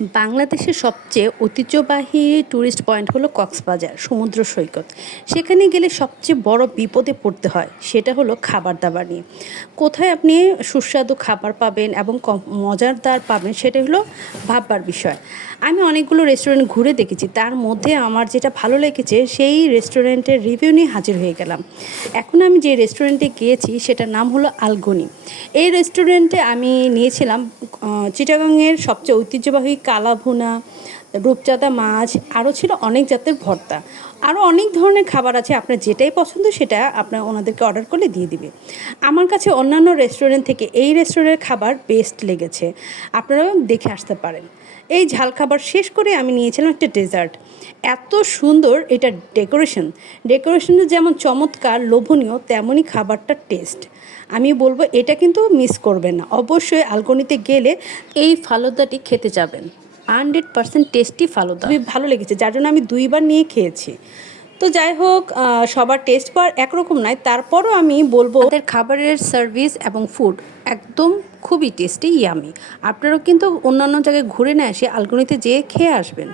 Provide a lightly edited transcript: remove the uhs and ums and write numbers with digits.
বাংলাদেশের সবচেয়ে ঐতিহ্যবাহী ট্যুরিস্ট পয়েন্ট হলো কক্সবাজার সমুদ্র সৈকত। সেখানে গেলে সবচেয়ে বড় বিপদে পড়তে হয়, সেটা হলো খাবার-দাবার নিয়ে। কোথায় আপনি সুস্বাদু খাবার পাবেন এবং মজাদার পাবেন সেটা হলো ভাববার বিষয়। আমি অনেকগুলো রেস্টুরেন্ট ঘুরে দেখেছি। তার মধ্যে আমার যেটা ভালো লেগেছে সেই রেস্টুরেন্টের রিভিউ নিয়ে হাজির হয়ে গেলাম। এখন আমি যে রেস্টুরেন্টে গিয়েছি সেটার নাম হলো আলগনি। এই রেস্টুরেন্টে আমি নিয়েছিলাম চিটাগাংয়ের সবচেয়ে ঐতিহ্যবাহী কালা ভুনা, রূপচাঁদা মাছ, আরও ছিল অনেক জাতের ভর্তা। আরও অনেক ধরনের খাবার আছে, আপনার যেটাই পছন্দ সেটা আপনার ওনাদেরকে অর্ডার করলে দিয়ে দিবে। আমার কাছে অন্যান্য রেস্টুরেন্ট থেকে এই রেস্টুরেন্টের খাবার বেস্ট লেগেছে, আপনারাও দেখে আসতে পারেন। এই ঝাল খাবার শেষ করে আমি নিয়েছিলাম একটা ডেজার্ট। এত সুন্দর এটা ডেকোরেশনটা যেমন চমৎকার লোভনীয়, তেমনই খাবারটার টেস্ট। আমি বলবো এটা কিন্তু মিস করবেন না, অবশ্যই আলকনিতে গেলে এই ফালুদাটি খেতে যাবেন। 100% টেস্টি ফালুদা, খুবই ভালো লেগেছে, যার জন্য আমি দুইবার নিয়ে খেয়েছি। তো যাই হোক, সবার টেস্ট পাওয়ার একরকম নয়, তারপরও আমি বলবো তাদের খাবারের সার্ভিস এবং ফুড একদম খুবই টেস্টি, ইয়ামি। আপনারাও কিন্তু অন্যান্য জায়গায় ঘুরে না এসে আলকনিতে যেয়ে খেয়ে আসবেন।